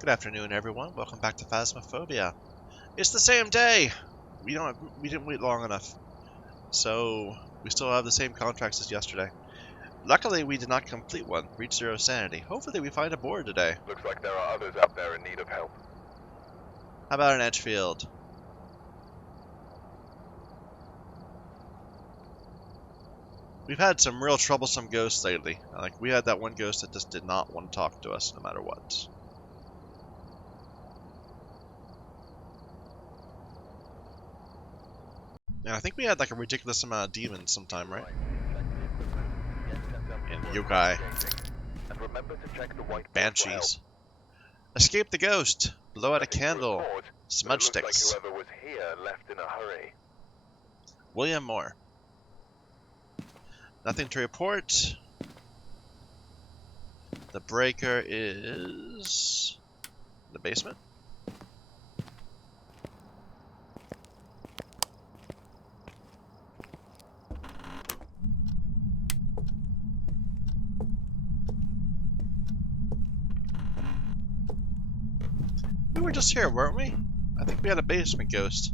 Good afternoon, everyone. Welcome back to Phasmophobia. It's the same day. We didn't wait long enough, so we still have the same contracts as yesterday. Luckily, we did not complete one. Reach 0 sanity. Hopefully, we find a board today. Looks like there are others out there in need of help. How about an Edgefield? We've had some real troublesome ghosts lately. Like, we had that one ghost that just did not want to talk to us no matter what. And I think we had like a ridiculous amount of demons sometime, right? And yokai. And remember to check the white Banshees. Escape the ghost. Blow out a candle. Report, Smudge sticks. Like whoever was here left in a hurry. William Moore. Nothing to report. The breaker is the basement. We were just here, weren't we? I think we had a basement ghost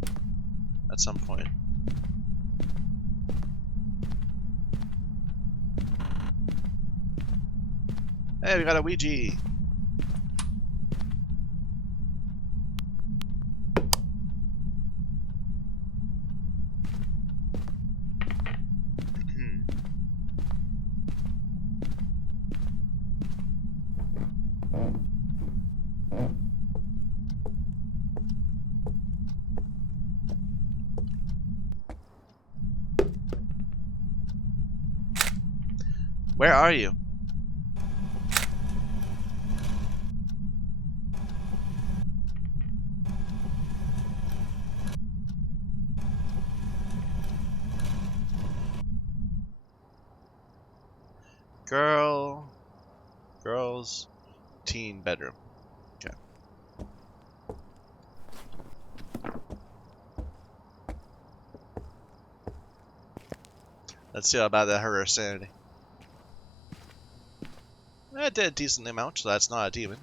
at some point. Hey, we got a Ouija. Where are you? Girls, teen bedroom. Okay. Let's see how bad that hurt her sanity. It did a decent amount, so that's not a demon.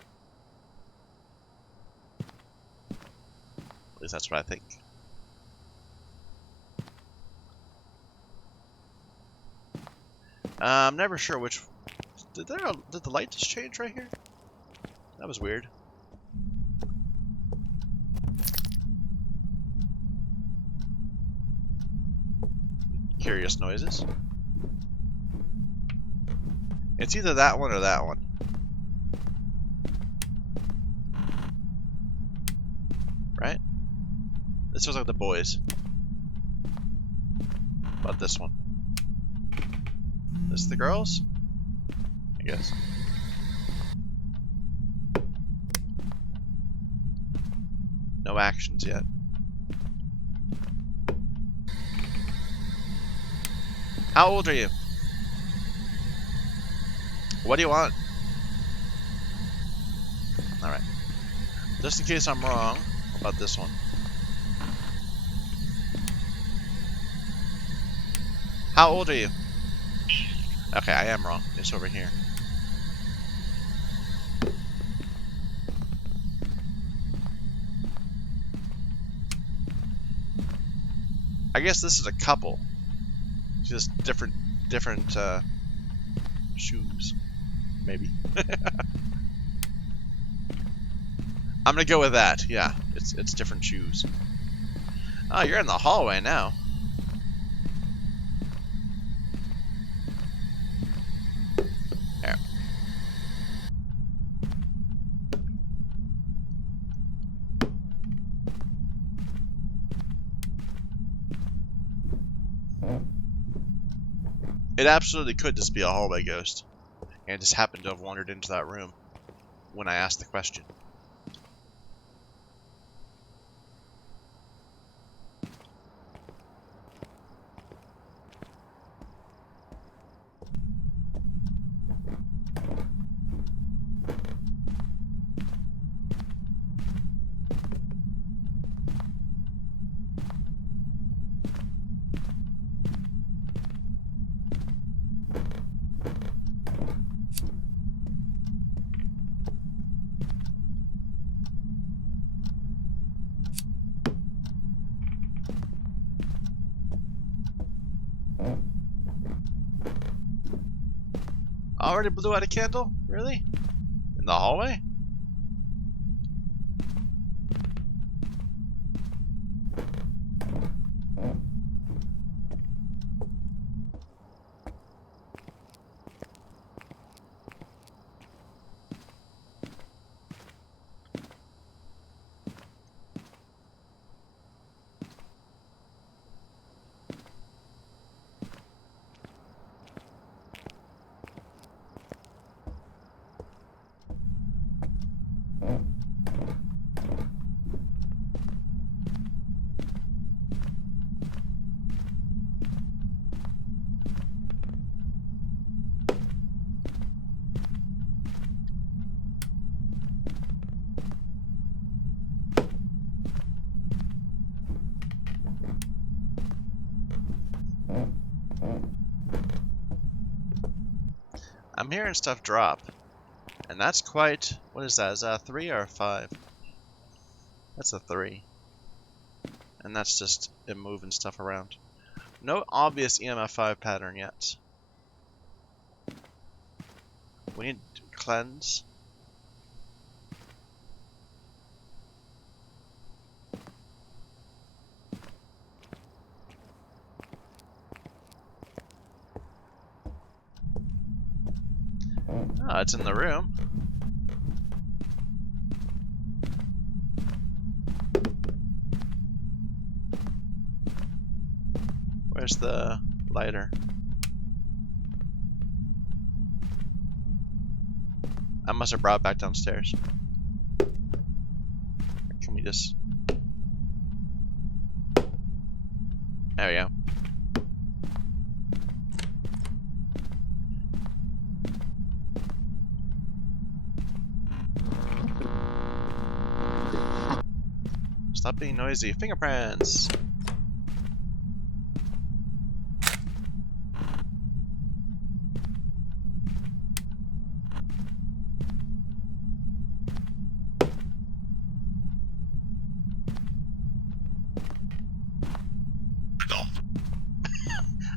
At least that's what I think. I'm never sure which. Did the light just change right here? That was weird. Curious noises. It's either that one or that one. Right? This was like the boys. What about this one? This is the girls? I guess. No actions yet. How old are you? What do you want? Alright. Just in case I'm wrong about this one. How old are you? Okay, I am wrong. It's over here. I guess this is a couple. Just different shoes. Maybe. I'm gonna go with that. Yeah, it's different shoes. Oh, you're in the hallway now. There. It absolutely could just be a hallway ghost, and just happened to have wandered into that room when I asked the question. already blew out a candle? Really? In the hallway? I'm hearing stuff drop. And that's quite... What is that? Is that a 3 or a 5? That's a 3. And that's just it moving stuff around. No obvious EMF 5 pattern yet. We need to cleanse. Oh, it's in the room. Where's the lighter? I must have brought it back downstairs. Can we just... There we go. Stop being noisy. Fingerprints!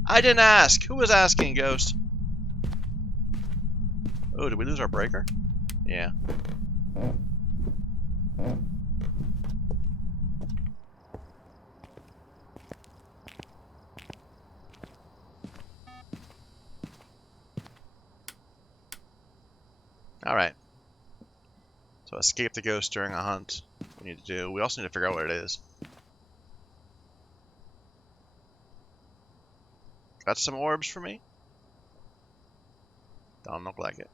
I didn't ask! Who was asking, Ghost? Oh, did we lose our breaker? Yeah. Alright. So escape the ghost during a hunt. We need to do. We also need to figure out what it is. Got some orbs for me? Don't look like it.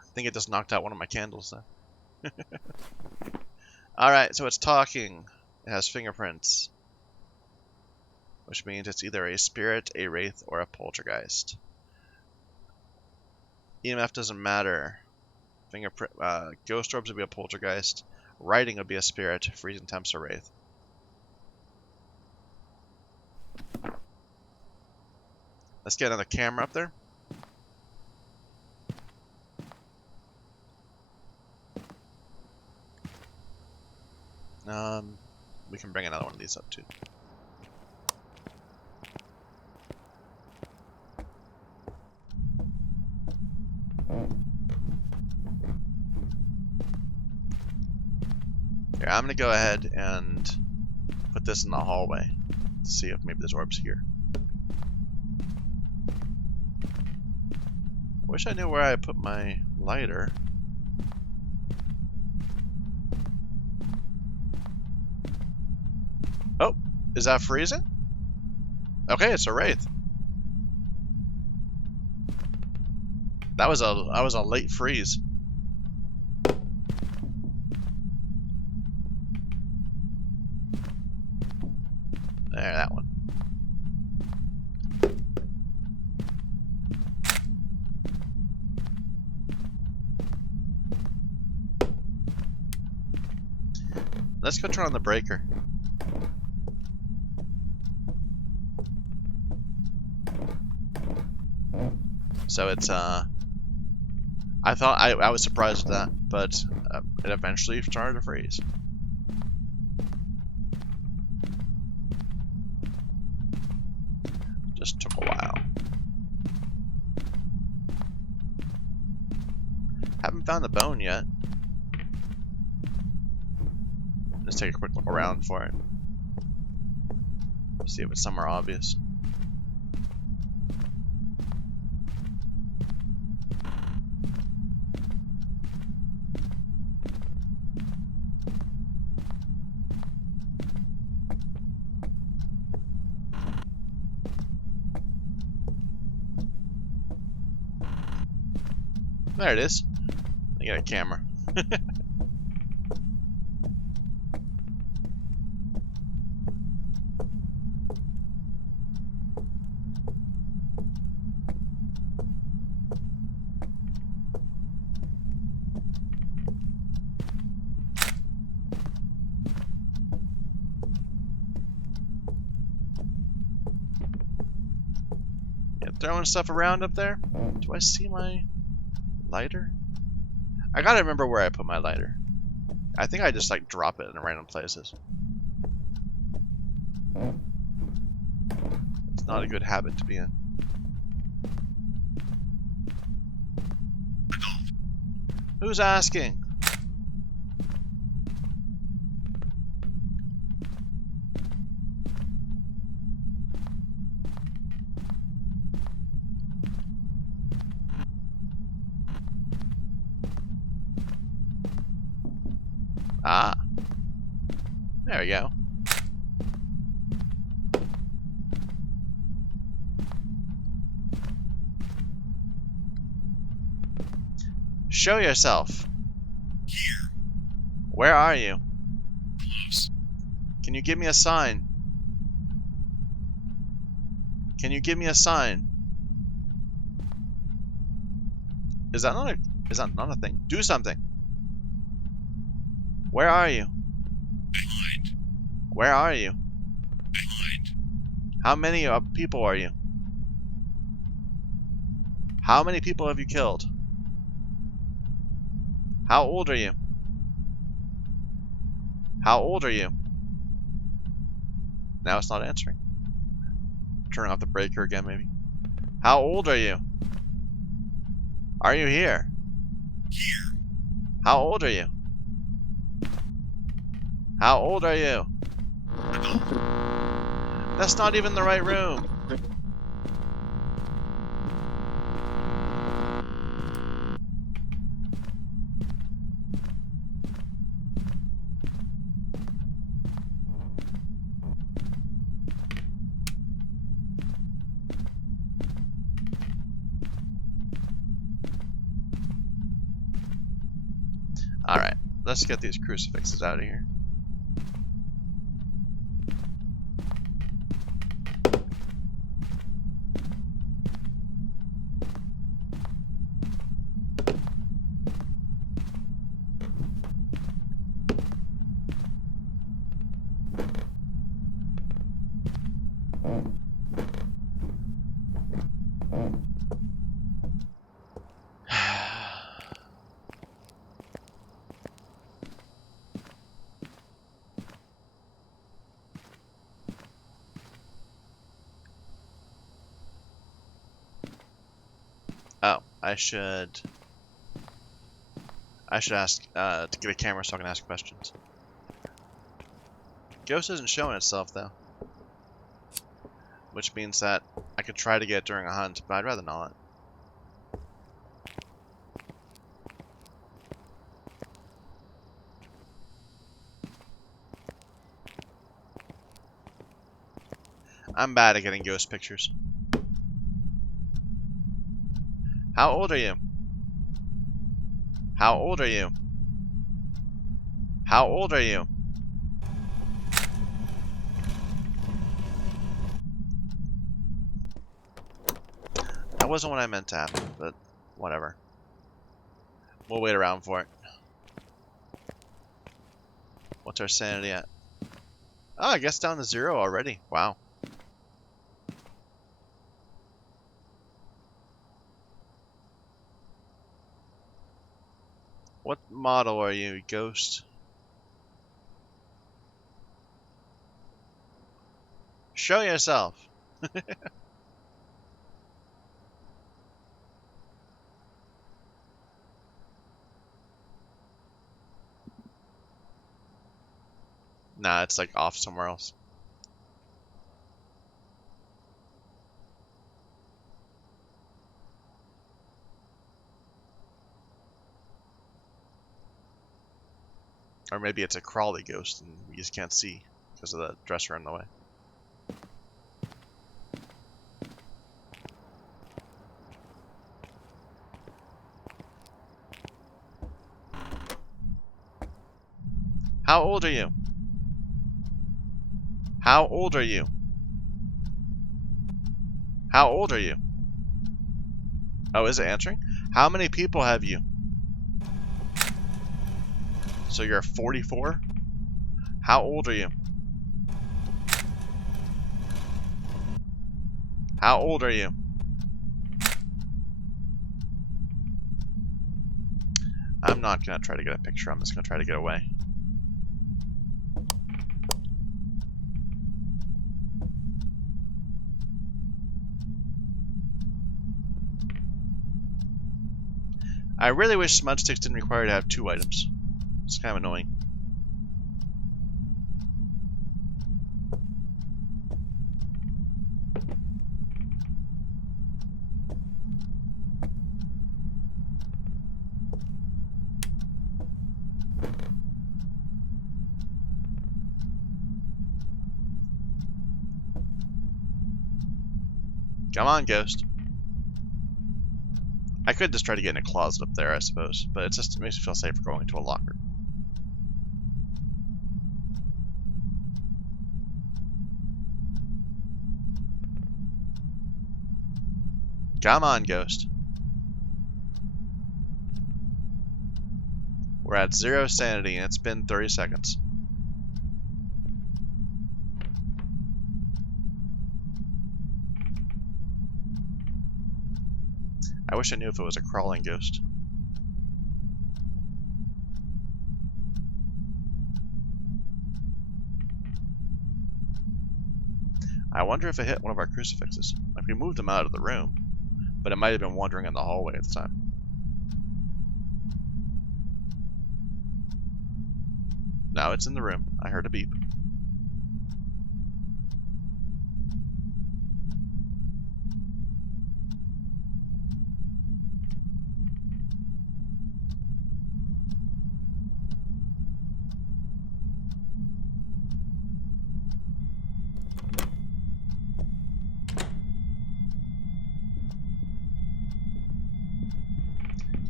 I think it just knocked out one of my candles though. Alright, so it's talking. It has fingerprints. Which means it's either a spirit, a wraith, or a poltergeist. EMF doesn't matter. Fingerprint, ghost orbs would be a poltergeist. Writing would be a spirit. Freezing temps a wraith. Let's get another camera up there. We can bring another one of these up too. Here, I'm gonna go ahead and put this in the hallway to see if maybe there's orbs here. I wish I knew where I put my lighter. Oh, is that freezing? Okay, it's a wraith. That was a late freeze. There, that one. Let's go turn on the breaker. So it's I thought I was surprised at that, but it eventually started to freeze. Just took a while. Haven't found the bone yet. Let's take a quick look around for it. See if it's somewhere obvious. There it is. I got a camera. Yeah, throwing stuff around up there. Do I see my lighter? I gotta remember where I put my lighter. I think I just like drop it in random places. It's not a good habit to be in. Who's asking? Ah. There we go. Show yourself. Here. Where are you? Close. Can you give me a sign? Can you give me a sign? Is that not a thing? Do something. Where are you? Behind. Where are you? Behind. How many people are you? How many people have you killed? How old are you? How old are you? Now it's not answering. Turn off the breaker again, maybe. How old are you? Are you here? Here. How old are you? How old are you? Adult. That's not even the right room. Alright, let's get these crucifixes out of here. Oh, I should ask to get a camera so I can ask questions. Ghost isn't showing itself though, which means that I could try to get it during a hunt, but I'd rather not. I'm bad at getting ghost pictures. How old are you? How old are you? How old are you? That wasn't what I meant to happen, but whatever. We'll wait around for it. What's our sanity at? Oh, I guess down to 0 already. Wow. What model are you, Ghost? Show yourself. Nah, it's like off somewhere else. Or maybe it's a crawly ghost and we just can't see because of the dresser in the way. How old are you? How old are you? How old are you? Oh, is it answering? How many people have you? So you're 44? How old are you? How old are you? I'm not gonna try to get a picture, I'm just gonna try to get away. I really wish smudge sticks didn't require to have 2 items. It's kind of annoying. Come on, ghost. I could just try to get in a closet up there, I suppose, but it makes me feel safer going into a locker. Come on, ghost. We're at 0 sanity, and it's been 30 seconds. I wish I knew if it was a crawling ghost. I wonder if it hit one of our crucifixes. Like, we moved them out of the room, but it might have been wandering in the hallway at the time. No, it's in the room. I heard a beep.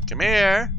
Come here!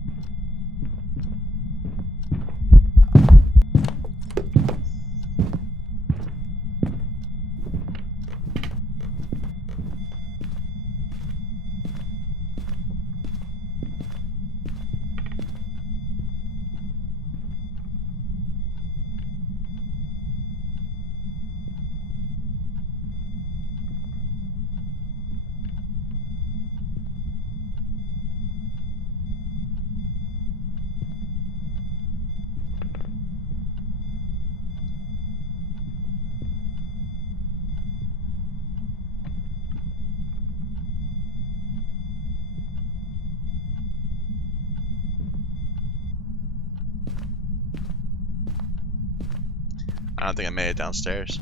I don't think I made it downstairs.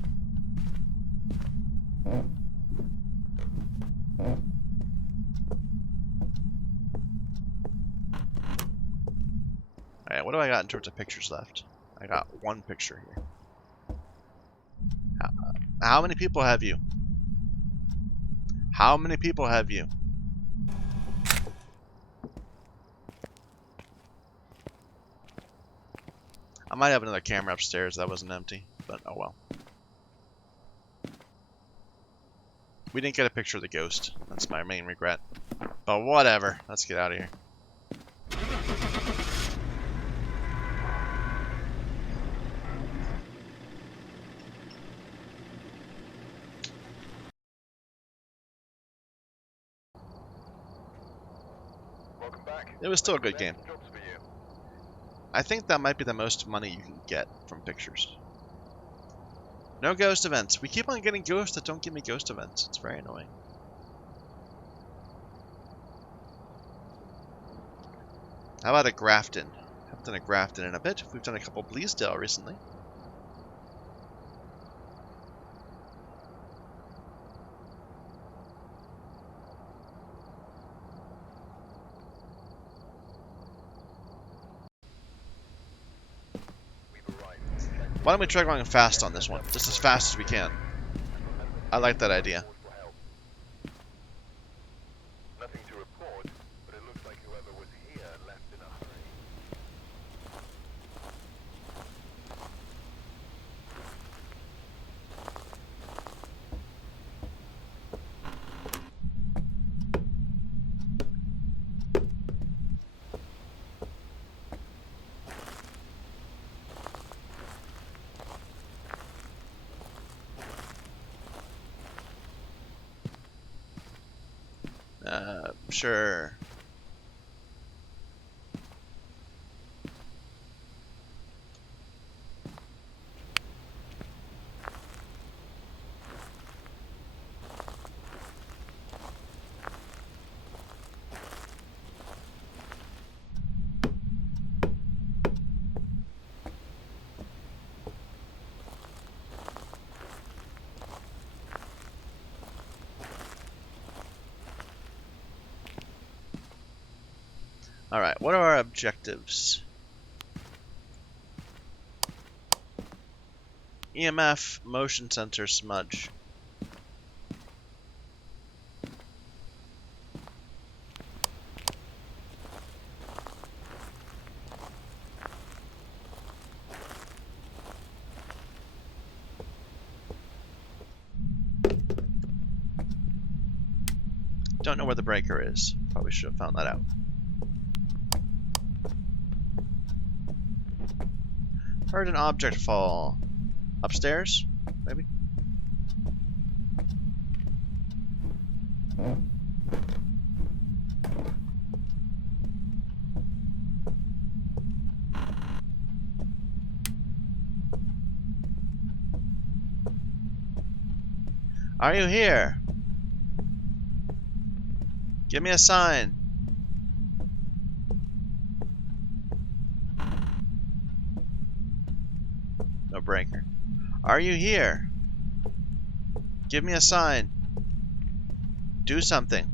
Alright, what do I got in terms of pictures left? I got 1 picture here. How many people have you? How many people have you? I might have another camera upstairs that wasn't empty, but oh well. We didn't get a picture of the ghost. That's my main regret. But whatever. Let's get out of here. Welcome back. It was still a good game. Jobs for you. I think that might be the most money you can get from pictures. No ghost events. We keep on getting ghosts that don't give me ghost events. It's very annoying. How about a Grafton? Haven't done a Grafton in a bit. We've done a couple Bleasdale recently. Why don't we try going fast on this one? Just as fast as we can. I like that idea. Nothing to report, but it looks like whoever was here left in a hurry. Sure. Alright, what are our objectives? EMF, motion sensor, smudge. Don't know where the breaker is. Probably should have found that out. Heard an object fall. Upstairs? Maybe? Are you here? Give me a sign. No breaker. Are you here? Give me a sign. Do something.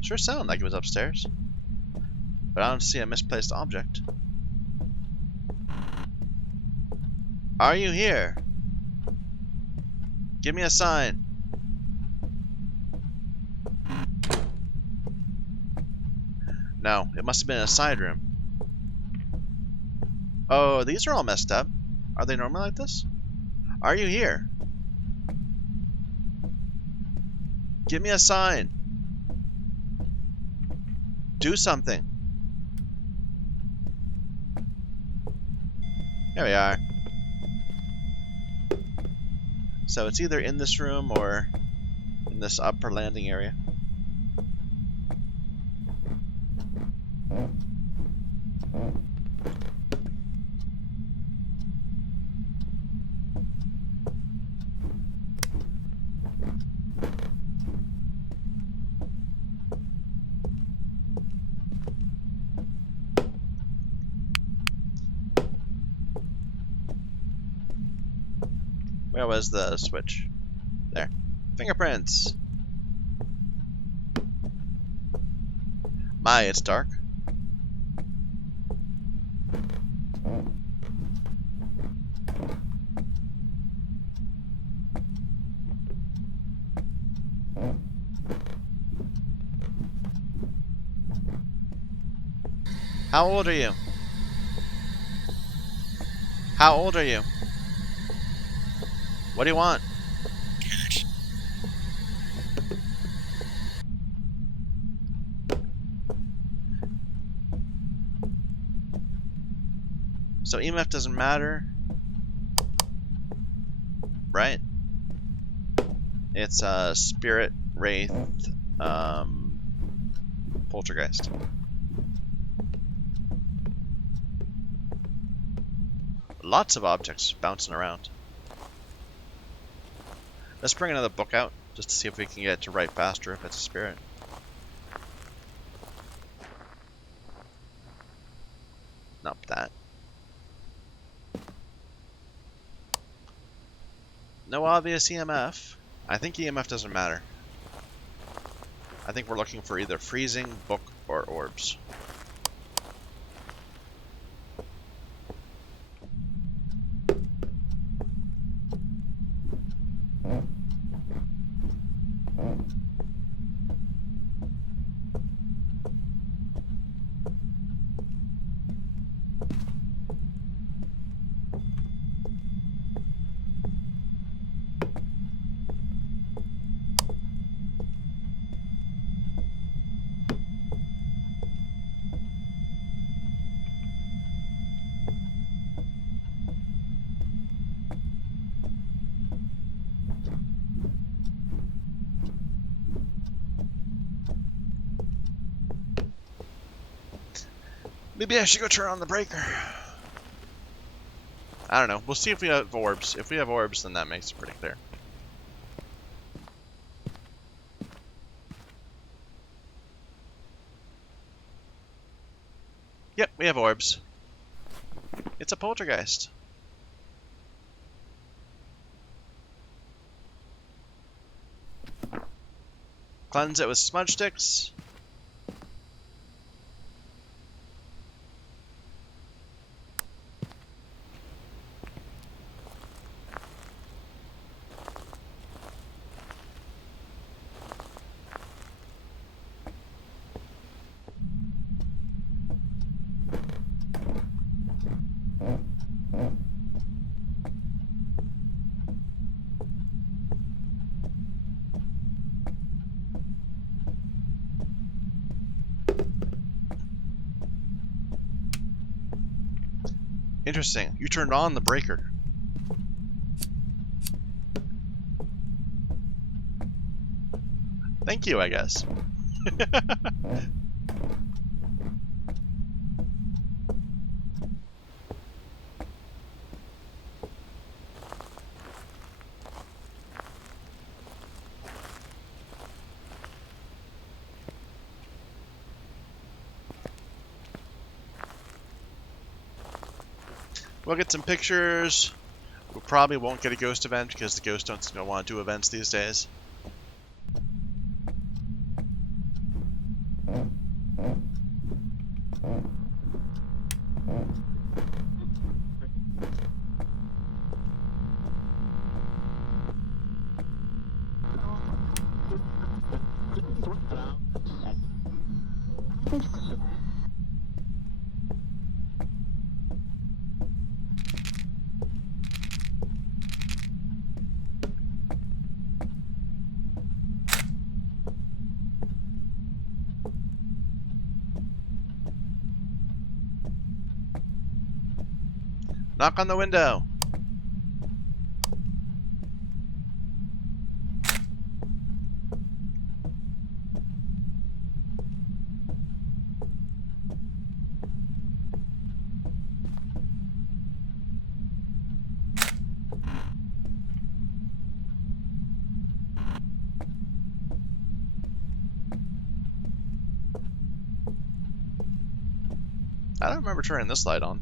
Sure sounded like it was upstairs. But I don't see a misplaced object. Are you here? Give me a sign. No, it must have been a side room. Oh, these are all messed up. Are they normal like this? Are you here? Give me a sign. Do something. There we are. So it's either in this room or in this upper landing area. Where was the switch? There. Fingerprints! My, it's dark. How old are you? How old are you? What do you want? Cash. So EMF doesn't matter, right? It's a spirit, wraith, poltergeist. Lots of objects bouncing around. Let's bring another book out just to see if we can get it to write faster if it's a spirit. Not that. No obvious EMF. I think EMF doesn't matter. I think we're looking for either freezing, book, or orbs. Maybe I should go turn on the breaker. I don't know. We'll see if we have orbs. If we have orbs, then that makes it pretty clear. Yep, we have orbs. It's a poltergeist. Cleanse it with smudge sticks. Interesting. You turned on the breaker. Thank you, I guess. We'll get some pictures. We probably won't get a ghost event because the ghosts don't seem to want to do events these days. Knock on the window. I don't remember turning this light on,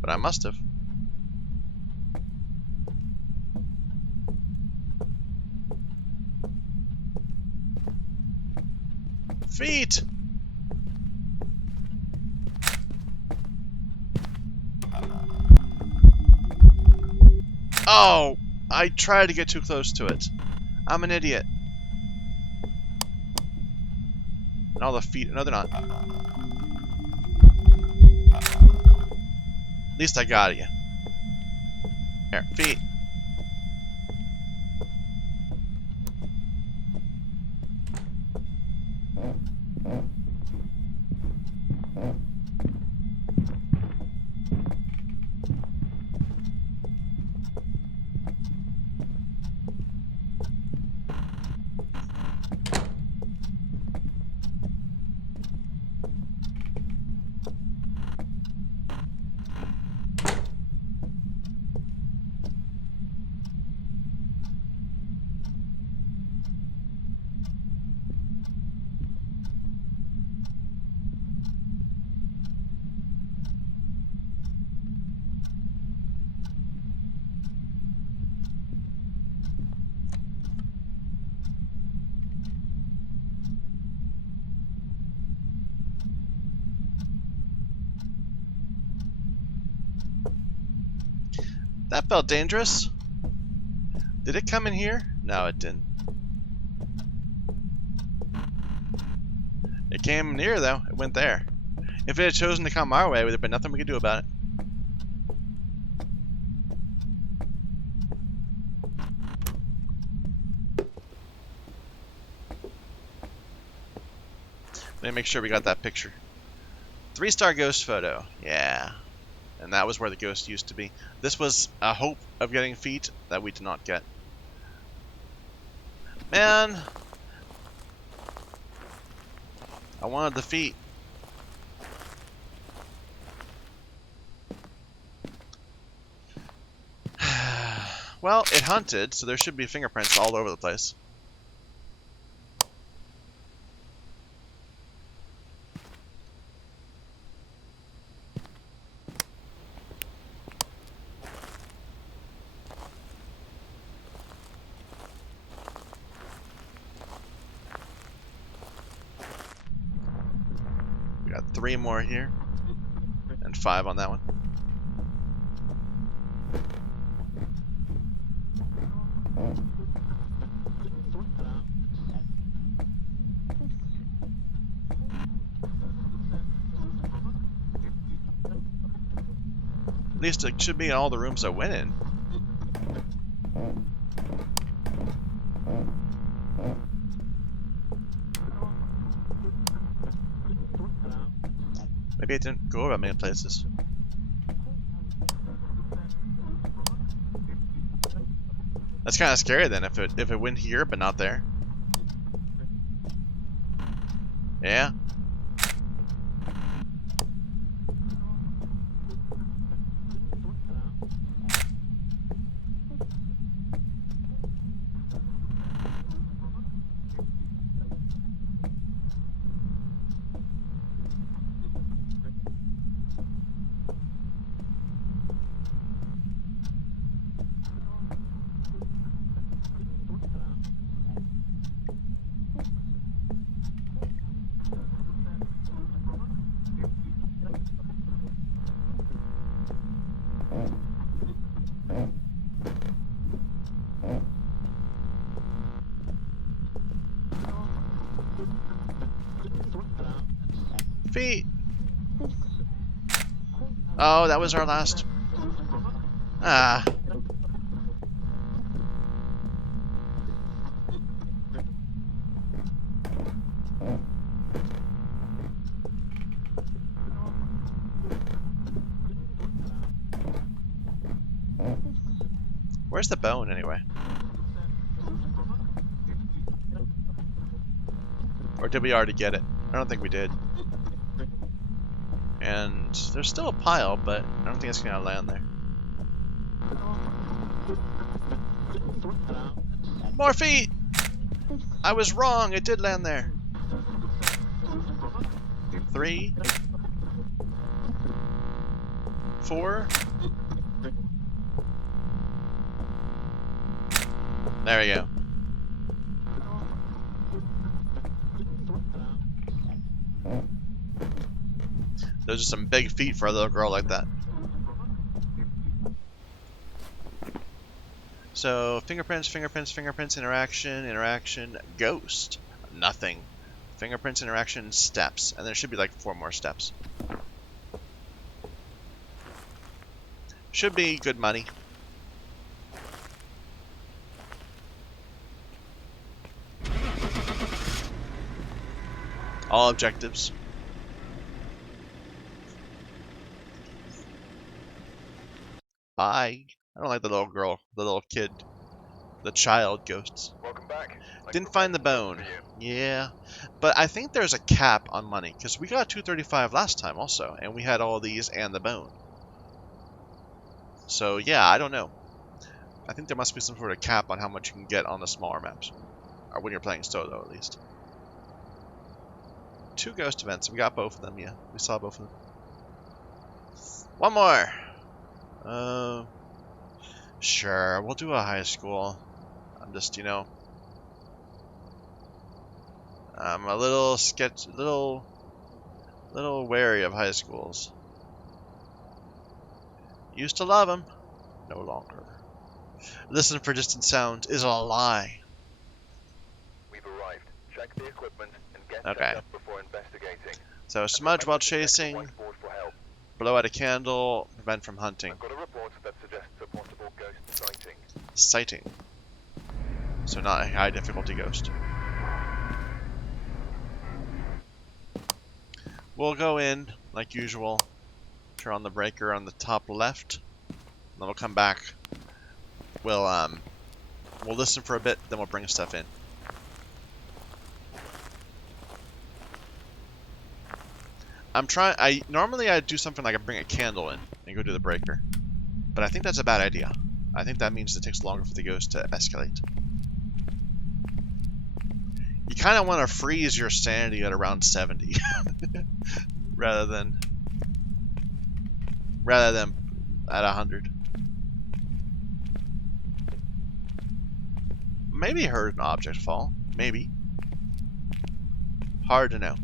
but I must have. Feet! Oh! I tried to get too close to it. I'm an idiot. And all the feet. No, they're not. At least I got you. Here, feet. That felt dangerous. Did it come in here? No, it didn't. It came near, though. It went there. If it had chosen to come our way, there would have been nothing we could do about it. Let me make sure we got that picture. 3-star ghost photo. Yeah. And that was where the ghost used to be. This was a hope of getting feet that we did not get. Man! I wanted the feet. Well, it hunted, so there should be fingerprints all over the place. We got 3 more here, and 5 on that one. At least it should be in all the rooms I went in. Maybe I didn't go over many places. That's kind of scary then, if it went here but not there. Yeah. Feet. Oh, that was our last. Ah. Where's the bone anyway? Or did we already get it? I don't think we did. And there's still a pile, but I don't think it's gonna land there. More feet! I was wrong, it did land there. 3, 4. There we go. Those are some big feet for a little girl like that. So, fingerprints, fingerprints, fingerprints, interaction, ghost. Nothing. Fingerprints, interaction, steps. And there should be like 4 more steps. Should be good money. All objectives. Bye. I don't like the little girl, the little kid, the child ghosts. Welcome back. Didn't find the bone. Yeah, but I think there's a cap on money because we got 235 last time also, and we had all these and the bone. So yeah, I don't know. I think there must be some sort of cap on how much you can get on the smaller maps, or when you're playing solo at least. 2 ghost events. We got both of them. Yeah, we saw both of them. 1 more. Sure, we'll do a high school. I'm just, I'm a little little wary of high schools. Used to love them. No longer. Listen for distant sounds is a lie. We've arrived. Check the equipment and get Okay. set up before investigating. So And smudge while remember to check the chasing, whiteboard for help. blow out a candle, prevent from hunting. I've got a report that suggests a possible ghost sighting. Sighting. So not a high difficulty ghost. We'll go in, like usual, turn on the breaker on the top left, then we'll come back. We'll listen for a bit, then we'll bring stuff in. Normally I'd do something like I bring a candle in and go do the breaker. But I think that's a bad idea. I think that means it takes longer for the ghost to escalate. You kind of want to freeze your sanity at around 70 rather than at 100. Maybe heard an object fall. Maybe. Hard to know.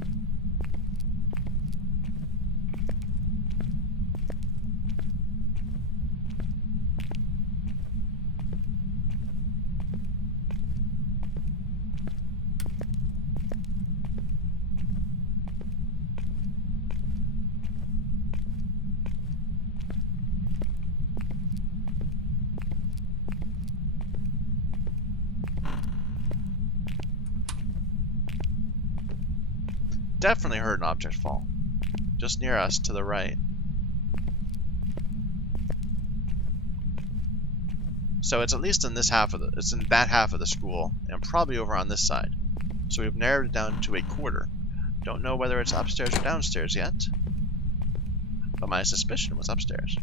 Definitely heard an object fall. Just near us to the right. So it's at least in this half of it's in that half of the school, and probably over on this side. So we've narrowed it down to a quarter. Don't know whether it's upstairs or downstairs yet, but my suspicion was upstairs.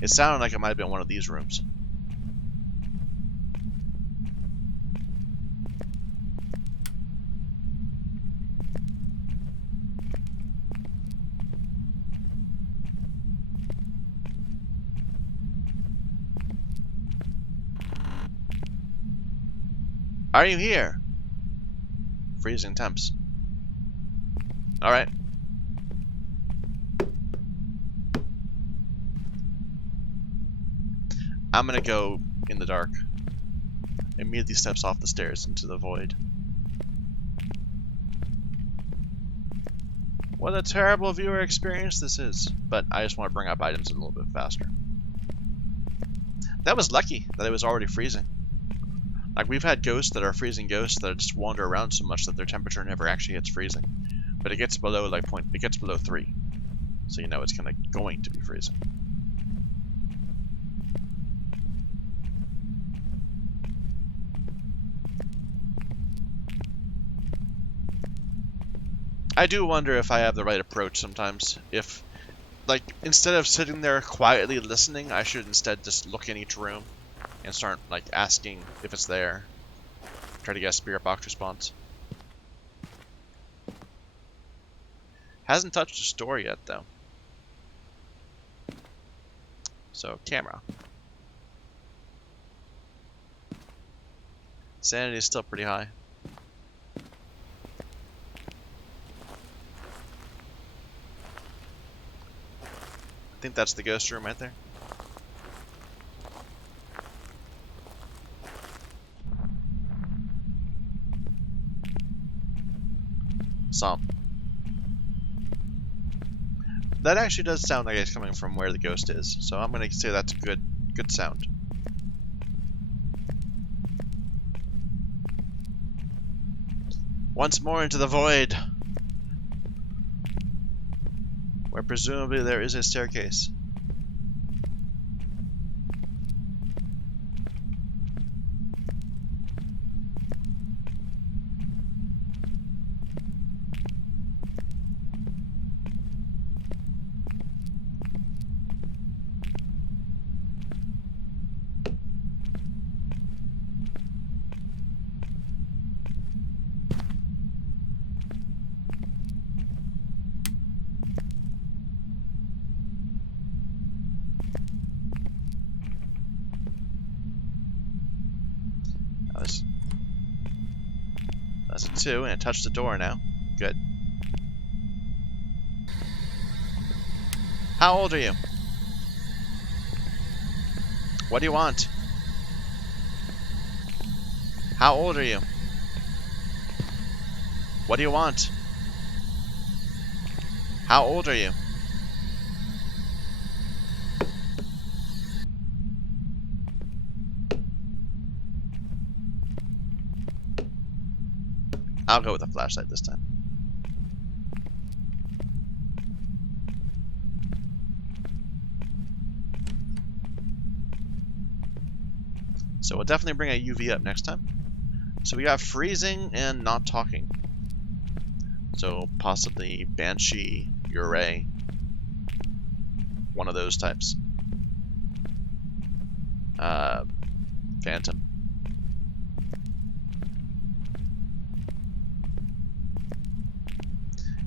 It sounded like it might have been one of these rooms. Are you here? Freezing temps. Alright. I'm gonna go in the dark. Immediately steps off the stairs into the void. What a terrible viewer experience this is. But I just want to bring up items a little bit faster. That was lucky that it was already freezing. Like, we've had ghosts that are freezing ghosts that just wander around so much that their temperature never actually hits freezing. But it gets below it gets below 3. So you know it's going to be freezing. I do wonder if I have the right approach sometimes. If, like, instead of sitting there quietly listening, I should instead just look in each room and start, like, asking if it's there. Try to get a spirit box response. Hasn't touched a store yet, though. So, camera. Sanity is still pretty high. I think that's the ghost room right there. Some. That actually does sound like it's coming from where the ghost is, so I'm gonna say that's a good sound. Once more into the void, where presumably there is a staircase. That's a 2, and it touched the door now. Good. How old are you? What do you want? How old are you? What do you want? How old are you? I'll go with a flashlight this time. So we'll definitely bring a UV up next time. So we got freezing and not talking. So possibly Banshee, Uray, one of those types. Phantom.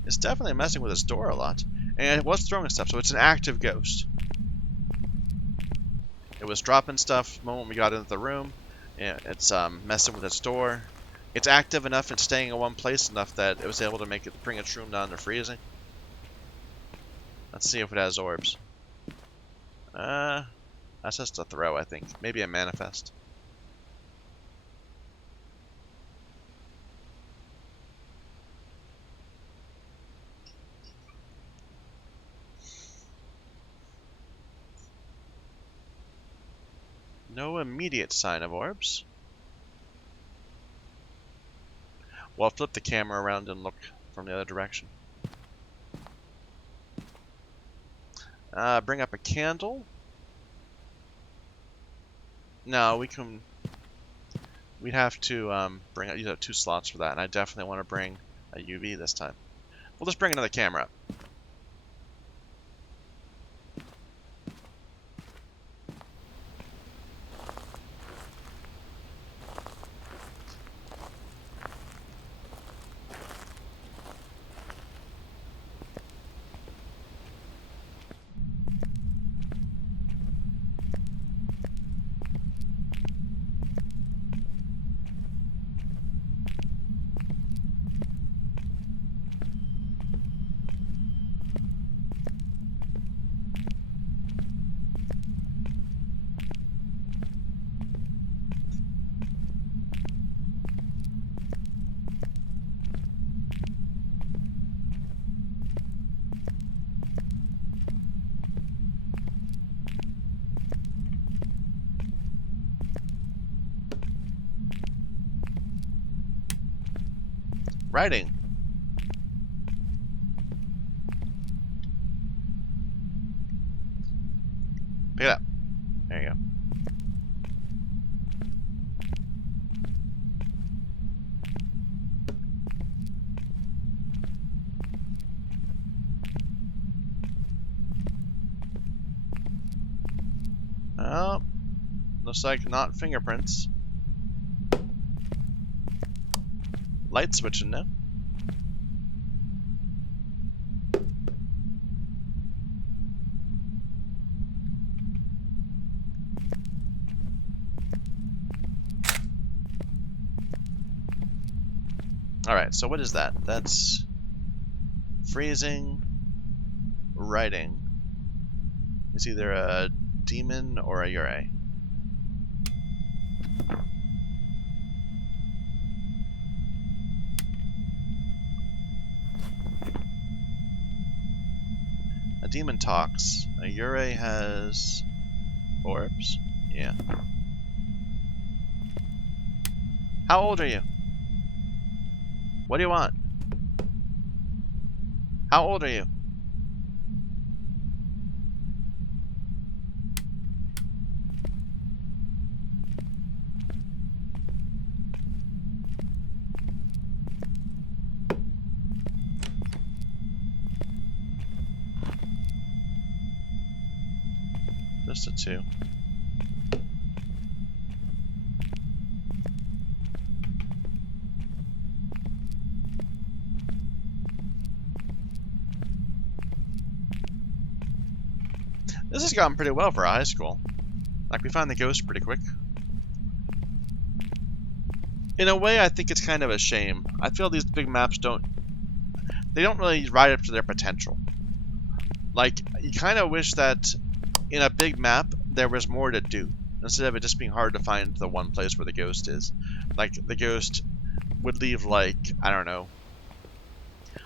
It's definitely messing with its door a lot. And it was throwing stuff, so it's an active ghost. It was dropping stuff the moment we got into the room. And it's messing with its door. It's active enough and staying in one place enough that it was able to make it bring its room down to freezing. Let's see if it has orbs. That's just a throw, I think. Maybe a manifest. No immediate sign of orbs. Well, I'll flip the camera around and look from the other direction. Bring up a candle. No, we can... We'd have to bring up... Use up 2 slots for that, and I definitely want to bring a UV this time. We'll just bring another camera up. Writing. Pick it up. There you go. Oh, looks like not fingerprints. Light switching now. Alright, so what is that? That's freezing, writing. It's either a demon or a Uray. A demon talks. A Uray has orbs. Yeah. How old are you? What do you want? How old are you? Just a 2. This has gone pretty well for a high school. Like, we find the ghost pretty quick. In a way, I think it's kind of a shame. I feel these big maps don't really ride up to their potential. Like, you kind of wish that in a big map there was more to do instead of it just being hard to find the one place where the ghost is. Like, the ghost would leave, like, I don't know.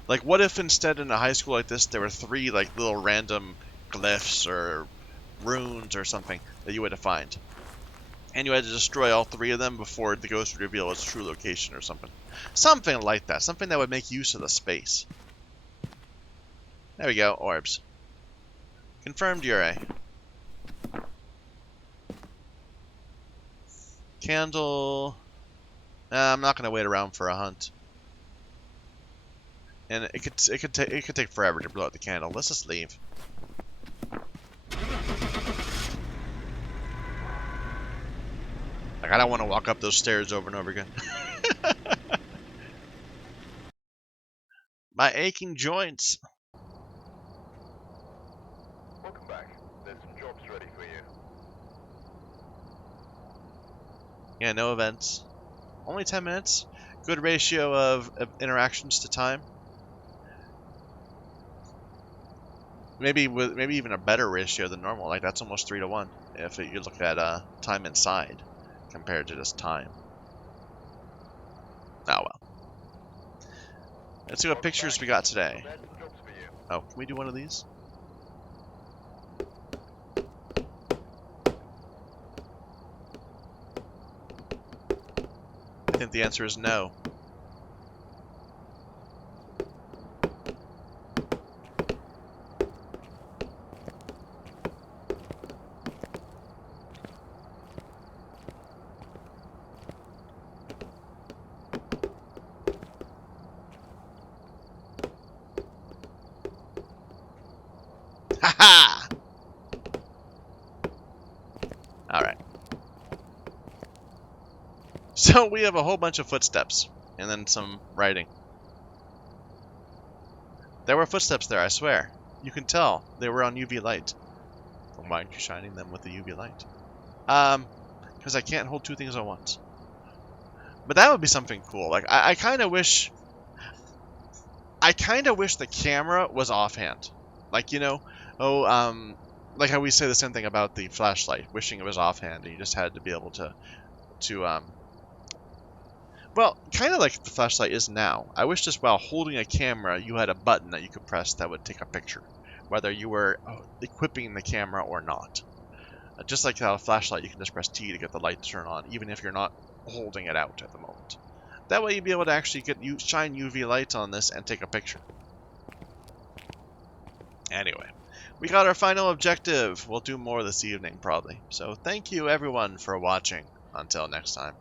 Like, what if instead in a high school like this there were 3 like little random glyphs or runes or something that you had to find, and you had to destroy all 3 of them before the ghost would reveal its true location or something. Something like that. Something that would make use of the space. There we go. Orbs. Confirmed Ure. Candle. I'm not gonna wait around for a hunt. And it could take forever to blow out the candle. Let's just leave. Like, I don't want to walk up those stairs over and over again. My aching joints. Welcome back. There's some jobs ready for you. Yeah, no events. Only 10 minutes. Good ratio of interactions to time. Maybe even a better ratio than normal. Like, that's almost 3 to 1 if you look at time inside compared to just time. Oh well. Let's see what pictures we got today. There's some jobs for you. Oh, can we do one of these? I think the answer is no. Haha! Alright. So we have a whole bunch of footsteps, and then some writing. There were footsteps there, I swear. You can tell they were on UV light. Well, why aren't you shining them with the UV light? Because I can't hold 2 things at once. But that would be something cool. Like, I kind of wish... I kind of wish the camera was offhand. Like, you know, like how we say the same thing about the flashlight, wishing it was offhand, and you just had to be able to well, kind of like the flashlight is now. I wish just while holding a camera, you had a button that you could press that would take a picture, whether you were equipping the camera or not. Just like how a flashlight, you can just press T to get the light to turn on, even if you're not holding it out at the moment. That way you'd be able to actually shine UV light on this and take a picture. Anyway, we got our final objective. We'll do more this evening, probably. So thank you, everyone, for watching. Until next time.